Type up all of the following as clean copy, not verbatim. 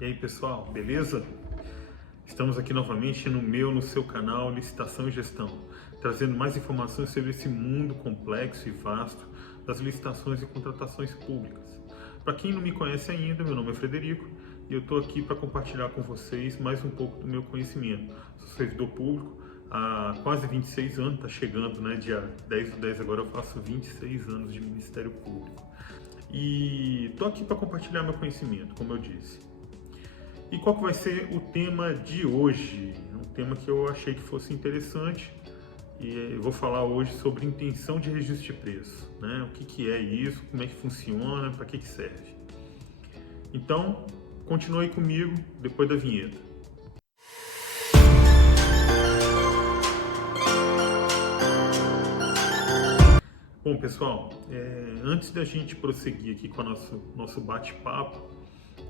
E aí pessoal, beleza? Estamos aqui novamente no seu canal Licitação e Gestão, trazendo mais informações sobre esse mundo complexo e vasto das licitações e contratações públicas. Para quem não me conhece ainda, meu nome é Frederico e eu estou aqui para compartilhar com vocês mais um pouco do meu conhecimento. Sou servidor público há quase 26 anos, está chegando, né? Dia 10/10 agora eu faço 26 anos de Ministério Público. E estou aqui para compartilhar meu conhecimento, como eu disse. E qual que vai ser o tema de hoje? Um tema que eu achei que fosse interessante e eu vou falar hoje sobre intenção de registro de preço, né? O que é isso, como é que funciona, para que serve. Então, continue comigo depois da vinheta. Bom, pessoal, antes da gente prosseguir aqui com o nosso bate-papo,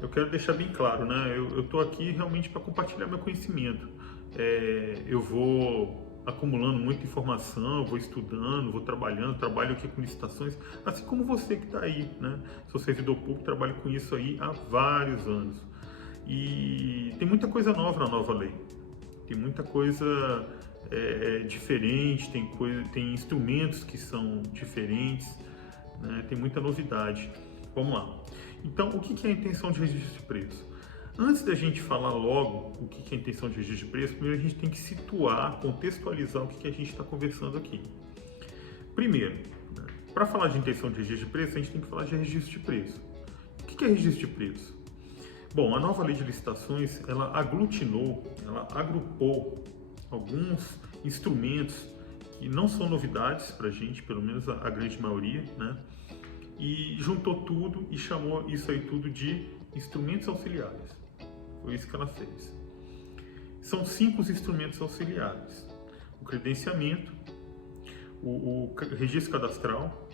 eu quero deixar bem claro, né? Eu estou aqui realmente para compartilhar meu conhecimento. Eu vou acumulando muita informação, vou estudando, vou trabalhando, trabalho aqui com licitações, assim como você que está aí, né? Sou servidor público, trabalho com isso aí há vários anos. E tem muita coisa nova na nova lei. Tem muita coisa diferente, tem instrumentos que são diferentes, né? Tem muita novidade. Vamos lá. Então, o que é a intenção de registro de preço? Antes da gente falar logo o que é a intenção de registro de preço, primeiro a gente tem que situar, contextualizar o que a gente está conversando aqui. Primeiro, para falar de intenção de registro de preço, a gente tem que falar de registro de preço. O que é registro de preço? Bom, a nova lei de licitações, ela agrupou alguns instrumentos que não são novidades para a gente, pelo menos a grande maioria, né? E juntou tudo e chamou isso aí tudo de instrumentos auxiliares. Foi isso que ela fez. São 5 instrumentos auxiliares: o credenciamento, o registro cadastral,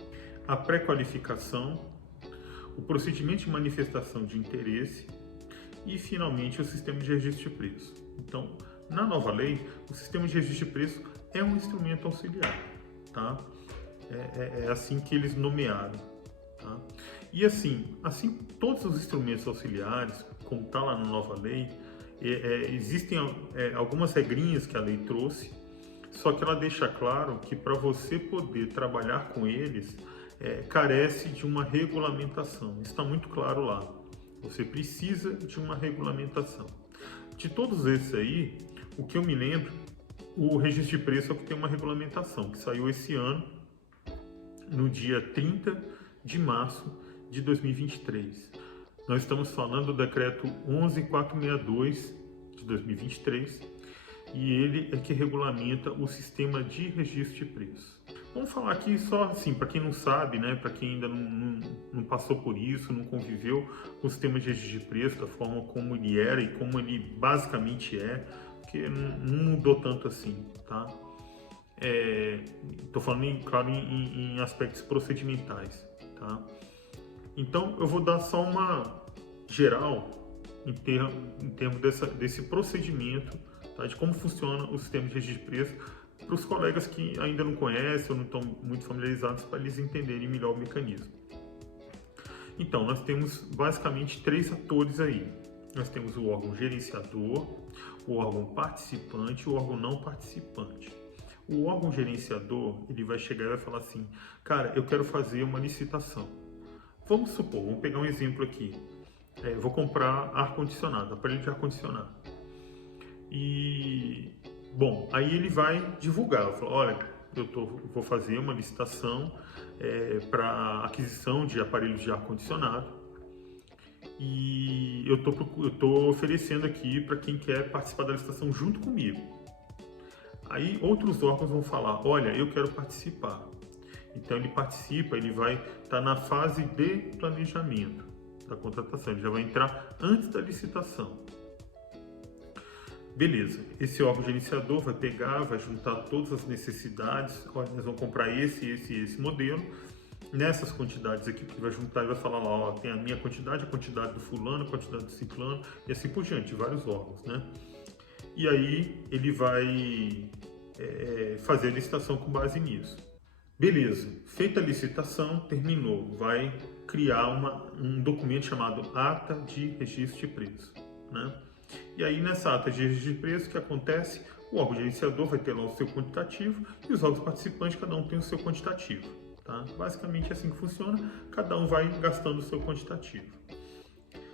a pré-qualificação, o procedimento de manifestação de interesse e, finalmente, o sistema de registro de preço. Então, na nova lei, o sistema de registro de preço é um instrumento auxiliar, tá? É assim que eles nomearam. Tá? E assim todos os instrumentos auxiliares, como está lá na nova lei, existem algumas regrinhas que a lei trouxe, só que ela deixa claro que para você poder trabalhar com eles, carece de uma regulamentação. Isso está muito claro lá. Você precisa de uma regulamentação. De todos esses aí, o que eu me lembro, o registro de preço é o que tem uma regulamentação, que saiu esse ano, no dia 30 de março de 2023. Nós estamos falando do decreto 11.462 de 2023 e ele é que regulamenta o sistema de registro de preço. Vamos falar aqui só assim, para quem não sabe, né, para quem ainda não passou por isso, não conviveu com o sistema de registro de preço, da forma como ele era e como ele basicamente porque não mudou tanto assim, tá? Estou falando, claro, em aspectos procedimentais. Tá? Então eu vou dar só uma geral em termos desse procedimento, tá? De como funciona o sistema de registro de preço, para os colegas que ainda não conhecem ou não estão muito familiarizados, para eles entenderem melhor o mecanismo. Então nós temos basicamente 3 atores aí. Nós temos o órgão gerenciador, o órgão participante e o órgão não participante. O órgão gerenciador, ele vai chegar e vai falar assim: cara, eu quero fazer uma licitação. Vamos supor, vamos pegar um exemplo aqui. Vou comprar ar-condicionado, aparelho de ar-condicionado. E, bom, aí ele vai divulgar, vai falar: olha, vou fazer uma licitação para aquisição de aparelhos de ar-condicionado. E eu estou oferecendo aqui para quem quer participar da licitação junto comigo. Aí outros órgãos vão falar: olha, eu quero participar. Então ele participa, ele vai estar na fase de planejamento da contratação, ele já vai entrar antes da licitação. Beleza, esse órgão gerenciador vai pegar, vai juntar todas as necessidades: olha, nós vamos comprar esse modelo, nessas quantidades aqui, porque vai juntar e vai falar lá: ó, tem a minha quantidade, a quantidade do fulano, a quantidade do ciclano, e assim por diante, vários órgãos, né? E aí ele vai fazer a licitação com base nisso. Beleza, feita a licitação, terminou, vai criar um documento chamado Ata de Registro de Preço. né? E aí nessa ata de registro de preço, o que acontece? O órgão gerenciador vai ter lá o seu quantitativo e os órgãos participantes, cada um tem o seu quantitativo. Tá? Basicamente é assim que funciona, cada um vai gastando o seu quantitativo.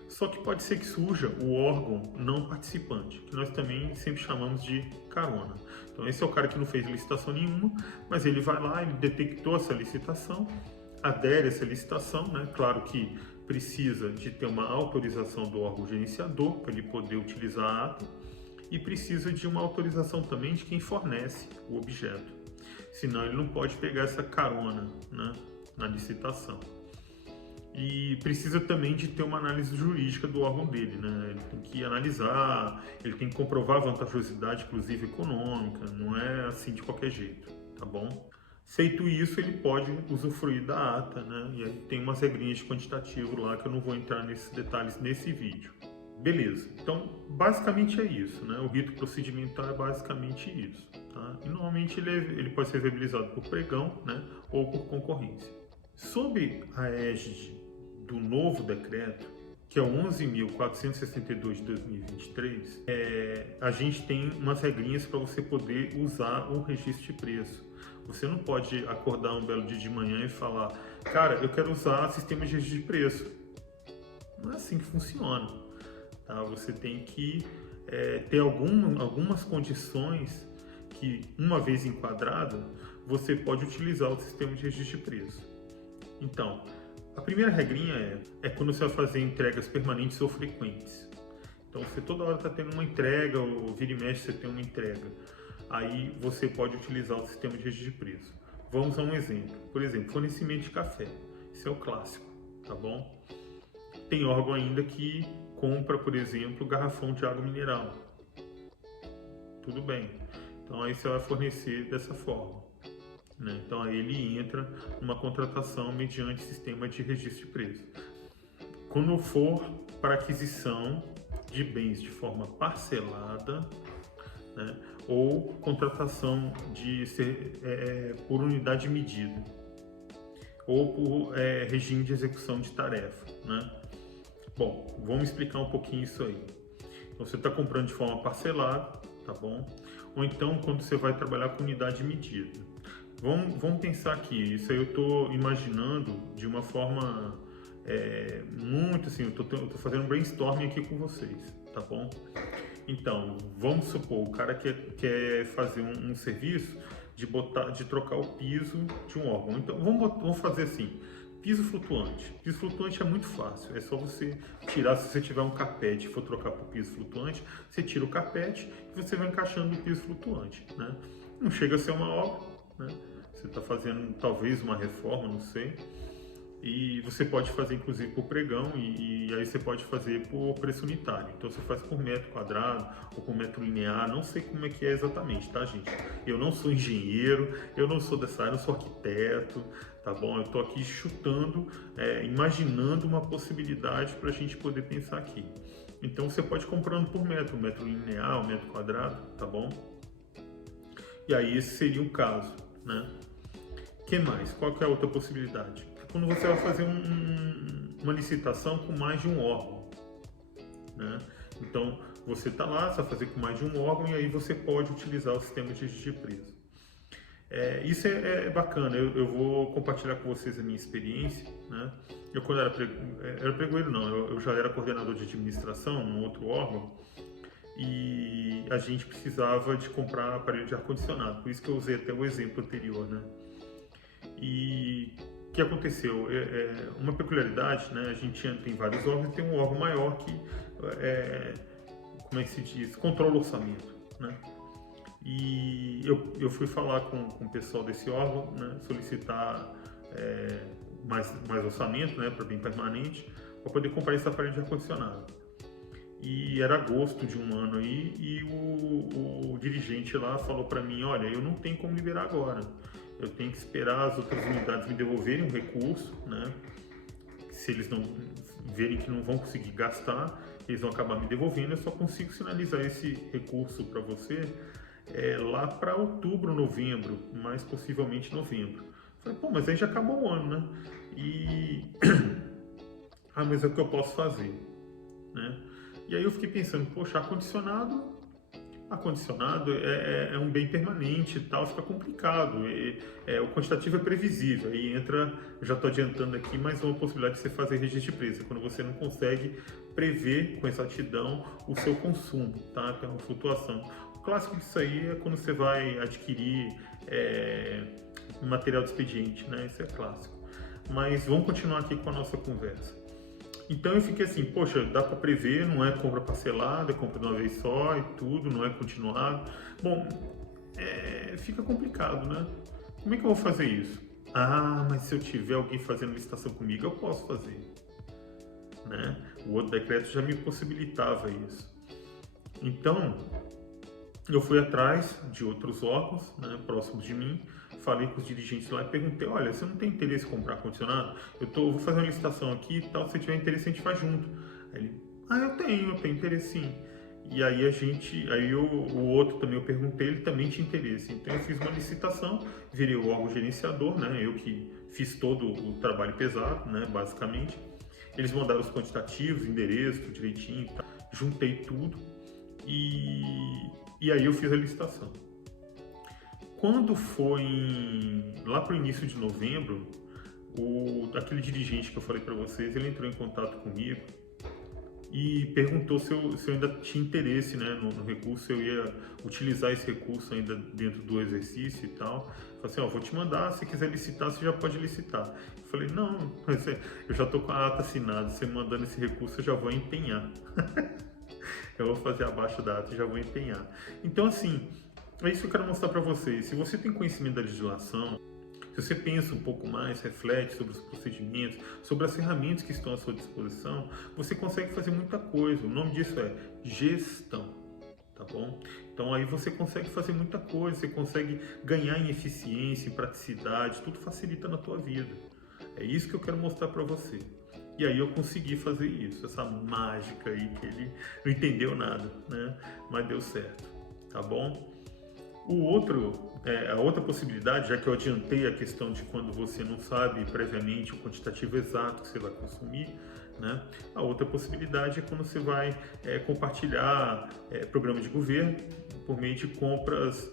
Só que pode ser que surja o órgão não participante, que nós também sempre chamamos de carona. Então esse é o cara que não fez licitação nenhuma, mas ele vai lá, ele detectou essa licitação, adere a essa licitação, né? Claro que precisa de ter uma autorização do órgão gerenciador para ele poder utilizar a ata e precisa de uma autorização também de quem fornece o objeto. Senão ele não pode pegar essa carona, né, na licitação. E precisa também de ter uma análise jurídica do órgão dele, né? Ele tem que analisar, ele tem que comprovar a vantajosidade, inclusive econômica, não é assim de qualquer jeito, tá bom? Feito isso, ele pode usufruir da ata, né? E aí tem umas regrinhas de quantitativo lá que eu não vou entrar nesses detalhes nesse vídeo. Beleza, então basicamente é isso, né? O rito procedimental é basicamente isso, tá? E normalmente ele pode ser viabilizado por pregão, né? Ou por concorrência. Sob a égide do novo decreto, que é o 11.462 de 2023, a gente tem umas regrinhas para você poder usar o registro de preço. Você não pode acordar um belo dia de manhã e falar, cara, eu quero usar sistema de registro de preço. Não é assim que funciona. Tá? Você tem que ter algumas condições que, uma vez enquadrado, você pode utilizar o sistema de registro de preço. Então, a primeira regrinha é quando você vai fazer entregas permanentes ou frequentes. Então, você toda hora está tendo uma entrega, ou vira e mexe você tem uma entrega. Aí você pode utilizar o sistema de registro de preço. Vamos a um exemplo. Por exemplo, fornecimento de café. Isso é o clássico, tá bom? Tem órgão ainda que compra, por exemplo, garrafão de água mineral. Tudo bem. Então aí você vai fornecer dessa forma. Né? Então aí ele entra numa contratação mediante sistema de registro de preço. Quando for para aquisição de bens de forma parcelada, né? Ou contratação por unidade de medida, ou por regime de execução de tarefa. Né? Bom, vamos explicar um pouquinho isso aí. Então, você está comprando de forma parcelada, tá bom? Ou então quando você vai trabalhar com unidade de medida. Vamos pensar aqui, isso aí eu estou imaginando de uma forma muito assim, eu estou fazendo um brainstorming aqui com vocês, tá bom? Então, vamos supor, o cara quer fazer um serviço de trocar o piso de um órgão. Então, vamos fazer assim, piso flutuante. Piso flutuante é muito fácil, é só você tirar, se você tiver um carpete e for trocar para o piso flutuante, você tira o carpete e você vai encaixando no piso flutuante, né? Não chega a ser uma obra, né? Você está fazendo talvez uma reforma, não sei. E você pode fazer inclusive por pregão e aí você pode fazer por preço unitário. Então você faz por metro quadrado ou por metro linear, não sei como é que é exatamente, tá, gente? Eu não sou engenheiro, eu não sou dessa área, eu sou arquiteto, tá bom? Eu tô aqui chutando, imaginando uma possibilidade para a gente poder pensar aqui. Então você pode ir comprando por metro linear, metro quadrado, tá bom? E aí esse seria o caso, né? Que mais? Qual que é a outra possibilidade? Quando você vai fazer uma licitação com mais de um órgão, né? Então, você está lá, você vai fazer com mais de um órgão e aí você pode utilizar o sistema de registro de preço. Isso é bacana, eu vou compartilhar com vocês a minha experiência, né? Eu quando era pregoeiro não, eu já era coordenador de administração num outro órgão e a gente precisava de comprar aparelho de ar-condicionado, por isso que eu usei até o exemplo anterior, né? E o que aconteceu? Uma peculiaridade, né? A gente tem vários órgãos e tem um órgão maior que, como é que se diz? Controla o orçamento, né? E eu fui falar com o pessoal desse órgão, né? Solicitar mais orçamento, né? Para bem permanente, para poder comprar esse aparelho de ar-condicionado. E era agosto de um ano aí e o dirigente lá falou para mim, olha, eu não tenho como liberar agora. Eu tenho que esperar as outras unidades me devolverem o recurso, né? Se eles não verem que não vão conseguir gastar, eles vão acabar me devolvendo. Eu só consigo sinalizar esse recurso para você lá para outubro, novembro, mais possivelmente novembro. Falei, pô, mas aí já acabou o ano, né? E mas é o que eu posso fazer, né? E aí eu fiquei pensando, poxa, ar-condicionado é um bem permanente e tal, fica complicado. O quantitativo é previsível. Aí entra, eu já estou adiantando aqui, mais uma possibilidade de você fazer registro de preço, quando você não consegue prever com exatidão o seu consumo, tá? Que é uma flutuação. O clássico disso aí é quando você vai adquirir material de expediente, né? Isso é clássico. Mas vamos continuar aqui com a nossa conversa. Então eu fiquei assim, poxa, dá para prever, não é compra parcelada, é compra de uma vez só e tudo, não é continuado. Bom, fica complicado, né? Como é que eu vou fazer isso? Ah, mas se eu tiver alguém fazendo licitação comigo, eu posso fazer, né? O outro decreto já me possibilitava isso. Então, eu fui atrás de outros órgãos, né, próximos de mim, falei com os dirigentes lá e perguntei, olha, você não tem interesse em comprar ar-condicionado? Vou fazer uma licitação aqui e tal, se tiver interesse a gente faz junto. Aí ele, eu tenho interesse sim. E aí o outro também eu perguntei, ele também tinha interesse. Então eu fiz uma licitação, virei o órgão gerenciador, né, eu que fiz todo o trabalho pesado, né, basicamente. Eles mandaram os quantitativos, endereço, tudo direitinho, tá? Juntei tudo e aí eu fiz a licitação. Quando foi lá para o início de novembro, aquele dirigente que eu falei para vocês, ele entrou em contato comigo e perguntou se eu ainda tinha interesse, né, no recurso, se eu ia utilizar esse recurso ainda dentro do exercício e tal. Eu falei assim, vou te mandar, se quiser licitar, você já pode licitar. Eu falei, não, mas eu já estou com a ata assinada, você me mandando esse recurso, eu já vou empenhar. Eu vou fazer abaixo da ata e já vou empenhar. Então, assim, é isso que eu quero mostrar para vocês. Se você tem conhecimento da legislação, se você pensa um pouco mais, reflete sobre os procedimentos, sobre as ferramentas que estão à sua disposição, você consegue fazer muita coisa. O nome disso é gestão, tá bom? Então aí você consegue fazer muita coisa, você consegue ganhar em eficiência, em praticidade, tudo facilita na tua vida. É isso que eu quero mostrar para você. E aí eu consegui fazer isso, essa mágica aí que ele não entendeu nada, né? Mas deu certo, tá bom? A outra possibilidade, já que eu adiantei a questão de quando você não sabe previamente o quantitativo exato que você vai consumir, né? A outra possibilidade é quando você vai compartilhar programa de governo por meio de compras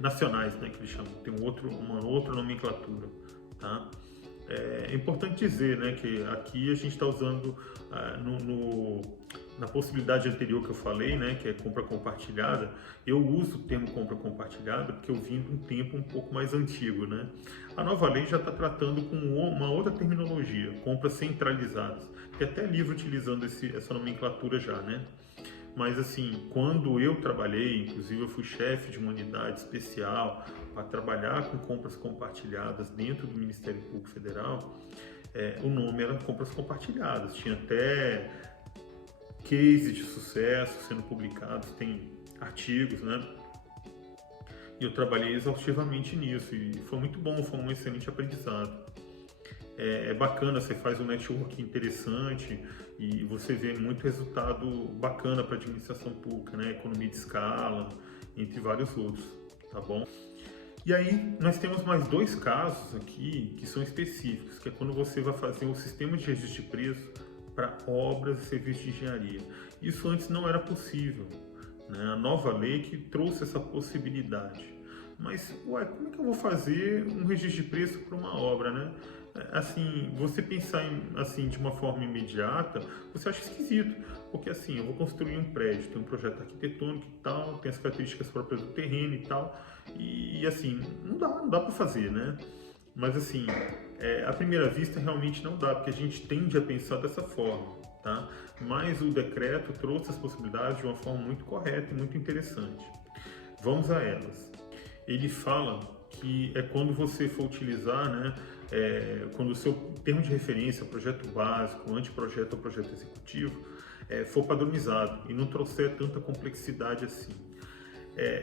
nacionais, né? Que eles chamam, tem uma outra nomenclatura, tá? É importante dizer, né, que aqui a gente está usando na possibilidade anterior que eu falei, né, que é compra compartilhada. Eu uso o termo compra compartilhada porque eu vim de um tempo um pouco mais antigo, né? A nova lei já está tratando com uma outra terminologia, compras centralizadas. Tem até livro utilizando essa nomenclatura já, né? Mas assim, quando eu trabalhei, inclusive eu fui chefe de uma unidade especial para trabalhar com compras compartilhadas dentro do Ministério Público Federal, o nome era compras compartilhadas. Tinha até cases de sucesso sendo publicados, tem artigos, né? E eu trabalhei exaustivamente nisso e foi muito bom, foi um excelente aprendizado. É bacana, você faz um network interessante e você vê muito resultado bacana para a administração pública, né? Economia de escala, entre vários outros, tá bom? E aí nós temos mais dois casos aqui que são específicos, que é quando você vai fazer um sistema de registro de preço para obras e serviços de engenharia. Isso antes não era possível, né? A nova lei que trouxe essa possibilidade. Mas, como é que eu vou fazer um registro de preço para uma obra, né? Assim, você pensar assim, de uma forma imediata, você acha esquisito, porque assim, eu vou construir um prédio, tem um projeto arquitetônico e tal, tem as características próprias do terreno e tal, e assim, não dá para fazer, né? Mas assim, à primeira vista realmente não dá, porque a gente tende a pensar dessa forma, tá? Mas o decreto trouxe as possibilidades de uma forma muito correta e muito interessante. Vamos a elas. Ele fala que é quando você for utilizar, né, quando o seu termo de referência, projeto básico, anteprojeto ou projeto executivo, for padronizado e não trouxer tanta complexidade assim.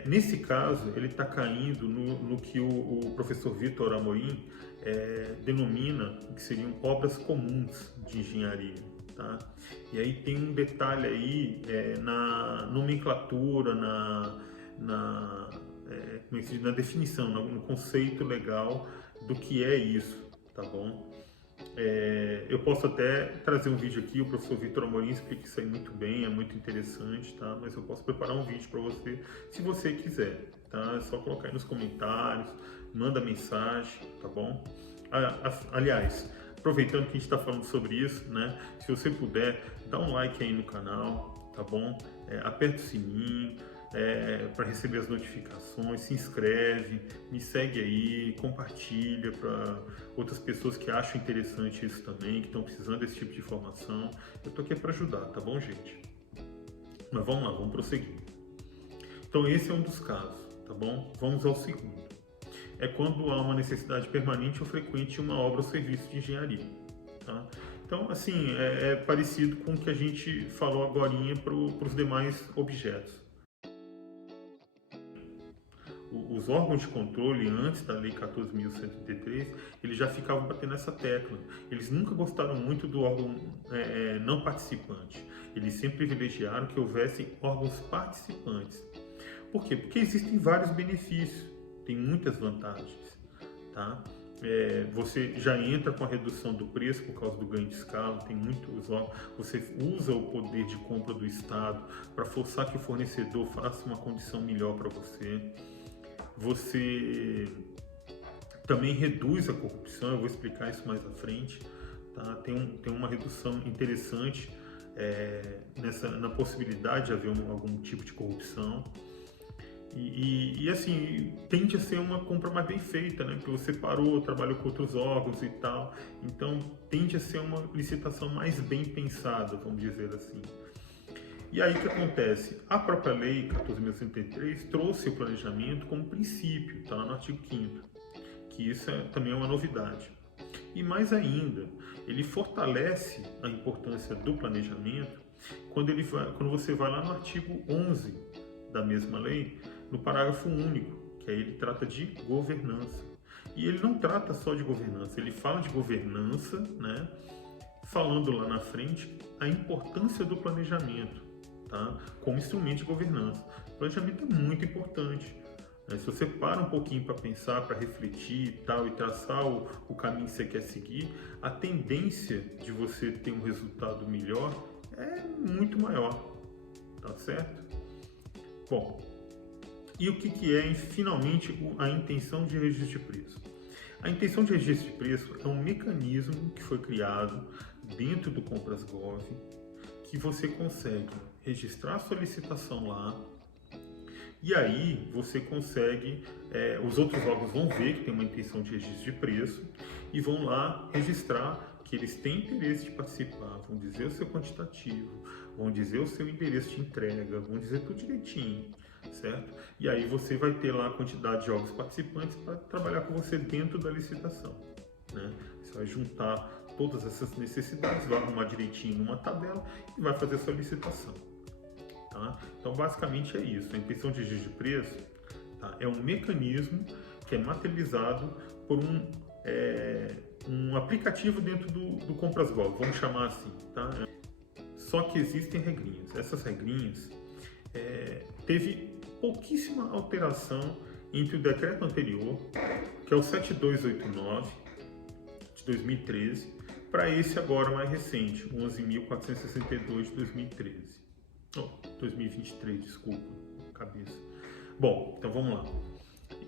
Nesse caso, ele está caindo no que o professor Vitor Amorim denomina que seriam obras comuns de engenharia. Tá? E aí tem um detalhe aí na nomenclatura, na definição, no conceito legal do que é isso, tá bom? Eu posso até trazer um vídeo aqui, o professor Vitor Amorim explica isso aí muito bem, é muito interessante, tá? Mas eu posso preparar um vídeo para você, se você quiser, tá? É só colocar aí nos comentários, manda mensagem, tá bom? Aliás, aproveitando que a gente está falando sobre isso, né? Se você puder, dá um like aí no canal, tá bom? Aperta o sininho, para receber as notificações, se inscreve, me segue aí, compartilha para outras pessoas que acham interessante isso também, que estão precisando desse tipo de informação. Eu tô aqui para ajudar, tá bom, gente? Mas vamos lá, vamos prosseguir. Então esse é um dos casos, tá bom? Vamos ao segundo. É quando há uma necessidade permanente ou frequente de uma obra ou serviço de engenharia, tá? Então, assim, é parecido com o que a gente falou agorinha para os demais objetos. Os órgãos de controle, antes da Lei 14.133, eles já ficavam batendo essa tecla. Eles nunca gostaram muito do órgão não participante. Eles sempre privilegiaram que houvessem órgãos participantes. Por quê? Porque existem vários benefícios, tem muitas vantagens, tá? Você já entra com a redução do preço por causa do ganho de escala, tem muitos órgãos. Você usa o poder de compra do Estado para forçar que o fornecedor faça uma condição melhor para você. Você também reduz a corrupção, eu vou explicar isso mais à frente, tá? Tem uma redução interessante na possibilidade de haver algum tipo de corrupção. E assim, tende a ser uma compra mais bem feita, né? Porque você parou, trabalhou com outros órgãos e tal, então tende a ser uma licitação mais bem pensada, vamos dizer assim. E aí o que acontece? A própria Lei 14.133 trouxe o planejamento como princípio, está lá no artigo 5º, que isso também é uma novidade. E mais ainda, ele fortalece a importância do planejamento quando você vai lá no artigo 11 da mesma lei, no parágrafo único, que aí ele trata de governança. E ele não trata só de governança, ele fala de governança, né? Falando lá na frente a importância do planejamento, tá? Como instrumento de governança. O planejamento é muito importante. Né? Se você para um pouquinho para pensar, para refletir e tal, e traçar o caminho que você quer seguir, a tendência de você ter um resultado melhor é muito maior, tá certo? Bom, e o que é finalmente a intenção de registro de preço? A intenção de registro de preço é um mecanismo que foi criado dentro do Compras.gov, que você consegue registrar a solicitação lá, e aí você consegue, os outros órgãos vão ver que tem uma intenção de registro de preço e vão lá registrar que eles têm interesse de participar, vão dizer o seu quantitativo, vão dizer o seu endereço de entrega, vão dizer tudo direitinho, certo? E aí você vai ter lá a quantidade de órgãos participantes para trabalhar com você dentro da licitação, né? Você vai juntar todas essas necessidades, vai arrumar direitinho numa tabela e vai fazer a sua licitação. Tá? Então, basicamente é isso. A intenção de registro de preço, tá? É um mecanismo que é materializado por um aplicativo dentro do Compras.gov, vamos chamar assim. Tá? Só que existem regrinhas. Essas regrinhas teve pouquíssima alteração entre o decreto anterior, que é o 7289 de 2013, para esse agora mais recente, o 11.462 de 2013. 2023, desculpa, cabeça. Bom, então vamos lá.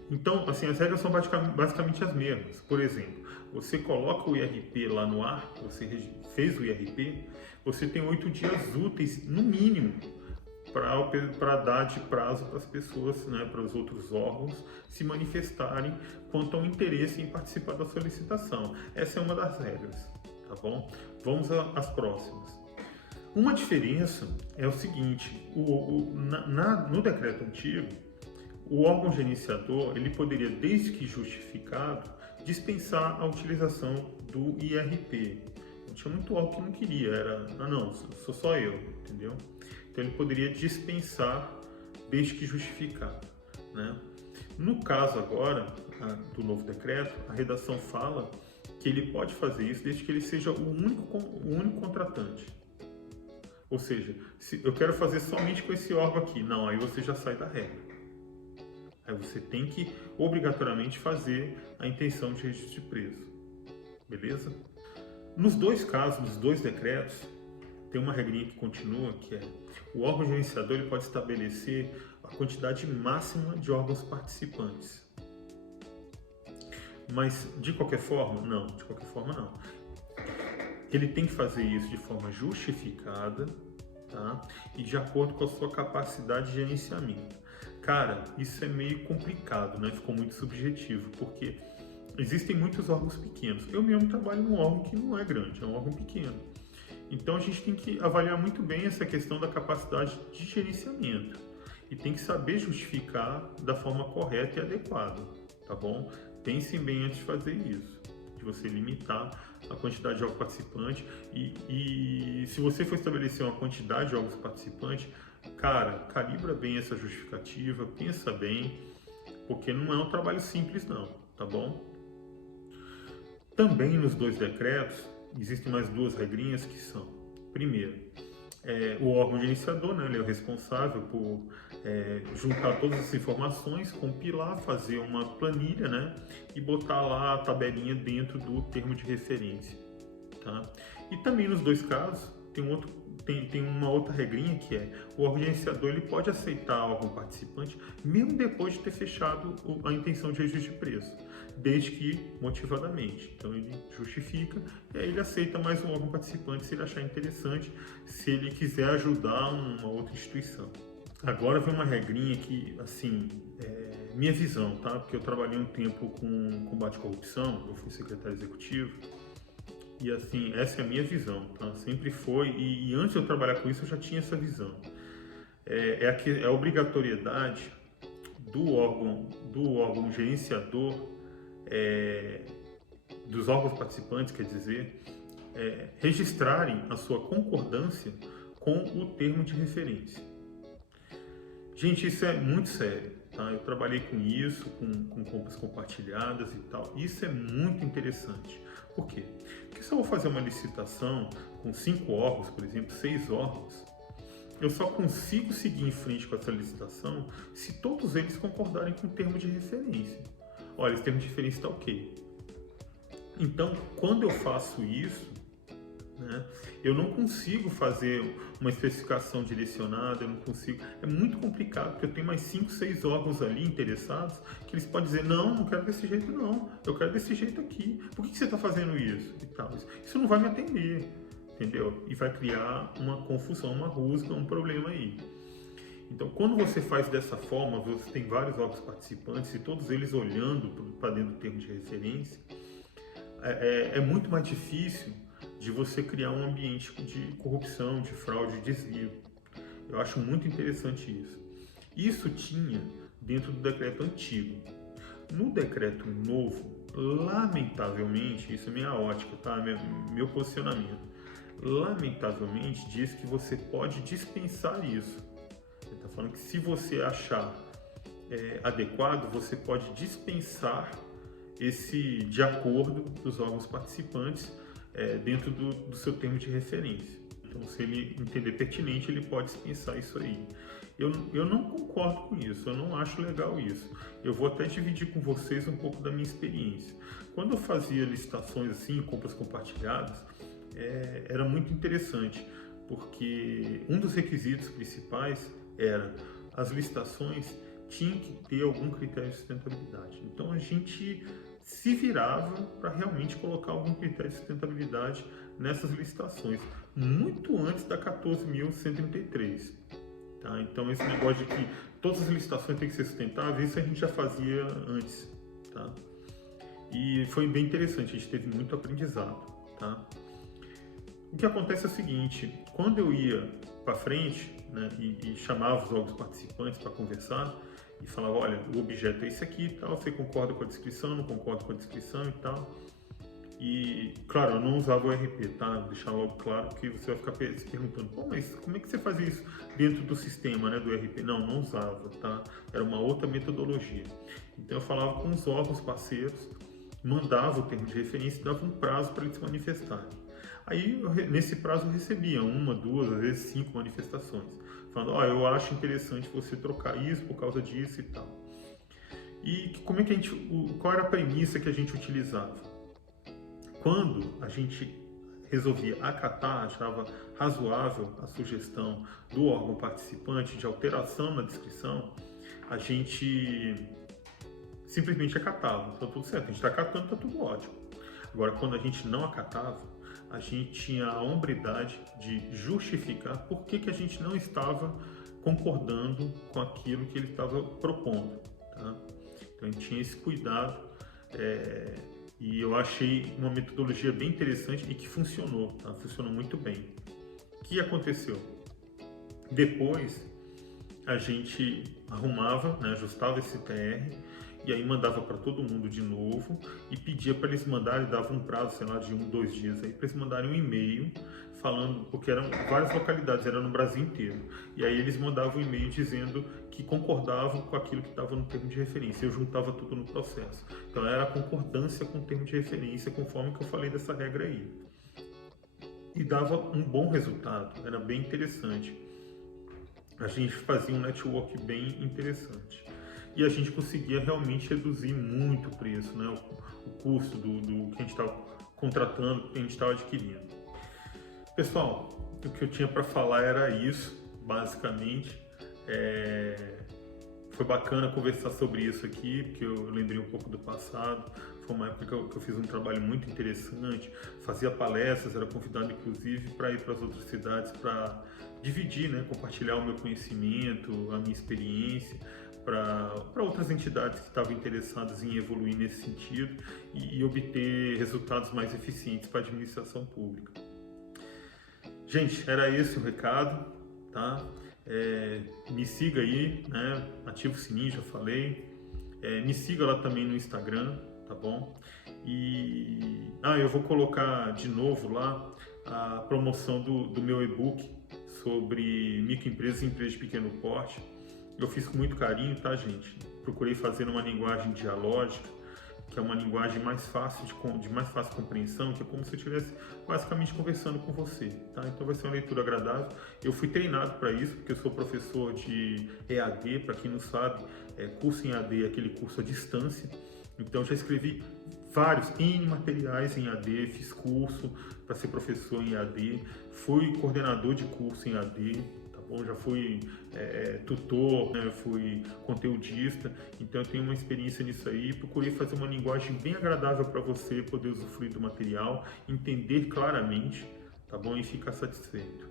Então, assim, as regras são basicamente as mesmas. Por exemplo, você coloca o IRP lá no ar, você fez o IRP, você tem 8 dias úteis, no mínimo, para dar de prazo para as pessoas, né, para os outros órgãos se manifestarem quanto ao interesse em participar da solicitação. Essa é uma das regras, tá bom? Vamos às próximas. Uma diferença é o seguinte, no decreto antigo, o órgão gerenciador ele poderia, desde que justificado, dispensar a utilização do IRP. Tinha muito órgão que não queria, não, sou só eu, entendeu? Então ele poderia dispensar desde que justificado, né? No caso agora, do novo decreto, a redação fala que ele pode fazer isso desde que ele seja o único contratante. Ou seja, se eu quero fazer somente com esse órgão aqui, não, aí você já sai da regra. Aí você tem que obrigatoriamente fazer a intenção de registro de preço. Beleza? Nos dois casos, nos dois decretos, tem uma regrinha que continua, que é o órgão gerenciador ele pode estabelecer a quantidade máxima de órgãos participantes. Mas, de qualquer forma, não. De qualquer forma, não. Ele tem que fazer isso de forma justificada, tá? E de acordo com a sua capacidade de gerenciamento. Cara, isso é meio complicado, né? Ficou muito subjetivo, porque existem muitos órgãos pequenos. Eu mesmo trabalho num órgão que não é grande, é um órgão pequeno. Então a gente tem que avaliar muito bem essa questão da capacidade de gerenciamento e tem que saber justificar da forma correta e adequada, tá bom? Pensem bem antes de fazer isso, de você limitar a quantidade de órgãos participantes e se você for estabelecer uma quantidade de órgãos participantes, cara, calibra bem essa justificativa, pensa bem, porque não é um trabalho simples não, tá bom? Também nos dois decretos, existem mais duas regrinhas que são, primeiro, o órgão gerenciador, né, ele é o responsável por juntar todas as informações, compilar, fazer uma planilha, né, e botar lá a tabelinha dentro do termo de referência. Tá? E também nos dois casos tem uma outra regrinha que é o órgão gerenciador ele pode aceitar órgão participante mesmo depois de ter fechado a intenção de registro de preço, desde que motivadamente. Então ele justifica e aí ele aceita mais um órgão participante se ele achar interessante, se ele quiser ajudar uma outra instituição. Agora vem uma regrinha que, assim, minha visão, tá? Porque eu trabalhei um tempo com combate à corrupção, eu fui secretário executivo, e assim, essa é a minha visão, tá? Sempre foi, e antes de eu trabalhar com isso eu já tinha essa visão. É a obrigatoriedade do órgão gerenciador, dos órgãos participantes, quer dizer, registrarem a sua concordância com o termo de referência. Gente, isso é muito sério, tá? Eu trabalhei com isso, com compras compartilhadas e tal. Isso é muito interessante. Por quê? Porque se eu vou fazer uma licitação com 5 órgãos, por exemplo, 6 órgãos, eu só consigo seguir em frente com essa licitação se todos eles concordarem com o termo de referência. Olha, esse termo de referência está ok. Então, quando eu faço isso, né, eu não consigo fazer uma especificação direcionada, eu não consigo. É muito complicado, porque eu tenho mais 5, 6 órgãos ali interessados que eles podem dizer, não quero desse jeito não, eu quero desse jeito aqui. Por que você está fazendo isso? E tal. Isso não vai me atender, entendeu? E vai criar uma confusão, uma rusga, um problema aí. Então, quando você faz dessa forma, você tem vários órgãos participantes e todos eles olhando para dentro do termo de referência, é muito mais difícil de você criar um ambiente de corrupção, de fraude, de desvio. Eu acho muito interessante isso. Isso tinha dentro do decreto antigo. No decreto novo, lamentavelmente, isso é minha ótica, tá? Meu posicionamento. Lamentavelmente diz que você pode dispensar isso. Ele está falando que se você achar adequado, você pode dispensar esse de acordo dos órgãos participantes dentro do seu termo de referência. Então, se ele entender pertinente, ele pode dispensar isso aí. Eu não concordo com isso, eu não acho legal isso. Eu vou até dividir com vocês um pouco da minha experiência. Quando eu fazia licitações assim, compras compartilhadas, era muito interessante, porque um dos requisitos principais era as licitações tinham que ter algum critério de sustentabilidade. Então a gente se virava para realmente colocar algum critério de sustentabilidade nessas licitações, muito antes da 14.133. Tá? Então esse negócio de que todas as licitações têm que ser sustentáveis, isso a gente já fazia antes. Tá? E foi bem interessante, a gente teve muito aprendizado. Tá? O que acontece é o seguinte, quando eu ia para frente, né, e chamava os órgãos participantes para conversar, e falava, olha, o objeto é esse aqui e tal, você concorda com a descrição, não concorda com a descrição e tal. E, claro, eu não usava o RP, tá? Vou deixar logo claro, porque você vai ficar se perguntando, pô, mas como é que você fazia isso dentro do sistema, né, do RP? Não usava, tá? Era uma outra metodologia. Então eu falava com os órgãos parceiros, mandava o termo de referência e dava um prazo para eles se manifestarem. Aí, nesse prazo, eu recebia 1, 2, às vezes 5 manifestações, falando, eu acho interessante você trocar isso por causa disso e tal. E como é que qual era a premissa que a gente utilizava? Quando a gente resolvia acatar, achava razoável a sugestão do órgão participante de alteração na descrição, a gente simplesmente acatava, está tudo certo, a gente está acatando, está tudo ótimo. Agora, quando a gente não acatava, a gente tinha a hombridade de justificar por que a gente não estava concordando com aquilo que ele estava propondo. Tá? Então, a gente tinha esse cuidado e eu achei uma metodologia bem interessante e que funcionou, tá? Funcionou muito bem. O que aconteceu? Depois, a gente arrumava, né, ajustava esse TR e aí mandava para todo mundo de novo e pedia para eles mandarem, dava um prazo, sei lá, de 1, 2 dias aí para eles mandarem um e-mail falando, porque eram várias localidades, era no Brasil inteiro. E aí eles mandavam um e-mail dizendo que concordavam com aquilo que estava no termo de referência. Eu juntava tudo no processo. Então era a concordância com o termo de referência, conforme que eu falei dessa regra aí. E dava um bom resultado, era bem interessante. A gente fazia um network bem interessante. E a gente conseguia realmente reduzir muito o preço, né? O custo do que a gente estava contratando, do que a gente estava adquirindo. Pessoal, o que eu tinha para falar era isso, basicamente. Foi bacana conversar sobre isso aqui, porque eu lembrei um pouco do passado. Foi uma época que eu fiz um trabalho muito interessante, fazia palestras, era convidado inclusive para ir para as outras cidades para dividir, né, compartilhar o meu conhecimento, a minha experiência, para outras entidades que estavam interessadas em evoluir nesse sentido e obter resultados mais eficientes para a administração pública. Gente, era esse o recado, tá? Me siga aí, né? Ativa o sininho, já falei. Me siga lá também no Instagram, tá bom? E eu vou colocar de novo lá a promoção do meu e-book sobre microempresas e empresas de pequeno porte. Eu fiz com muito carinho, tá, gente? Procurei fazer uma linguagem dialógica, que é uma linguagem mais fácil de mais fácil compreensão, que é como se eu estivesse basicamente conversando com você, tá? Então vai ser uma leitura agradável. Eu fui treinado para isso, porque eu sou professor de EAD, para quem não sabe, curso em EAD é aquele curso à distância. Então já escrevi vários materiais em EAD, fiz curso para ser professor em EAD, fui coordenador de curso em EAD, tá bom? Já fui tutor, né? Fui conteudista, então eu tenho uma experiência nisso aí. Procurei fazer uma linguagem bem agradável para você poder usufruir do material, entender claramente, tá bom? E ficar satisfeito.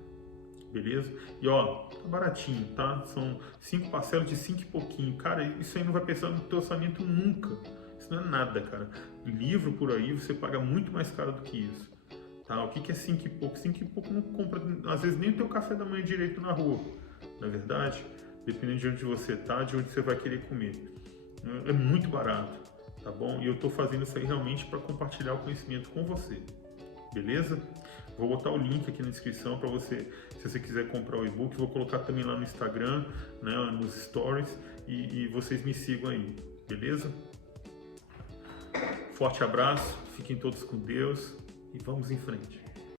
Beleza? E ó, tá baratinho, tá? São 5 parcelas de 5 e pouquinho. Cara, isso aí não vai pensar no teu orçamento nunca. Isso não é nada, cara. Livro por aí você paga muito mais caro do que isso. Tá? O que é 5 e pouco? 5 e pouco não compra, às vezes, nem o teu café da manhã direito na rua. Não é verdade? Dependendo de onde você tá, de onde você vai querer comer. É muito barato, tá bom? E eu tô fazendo isso aí realmente para compartilhar o conhecimento com você. Beleza? Vou botar o link aqui na descrição para você, se você quiser comprar o e-book. Vou colocar também lá no Instagram, né, nos stories, e vocês me sigam aí, beleza? Forte abraço, fiquem todos com Deus e vamos em frente.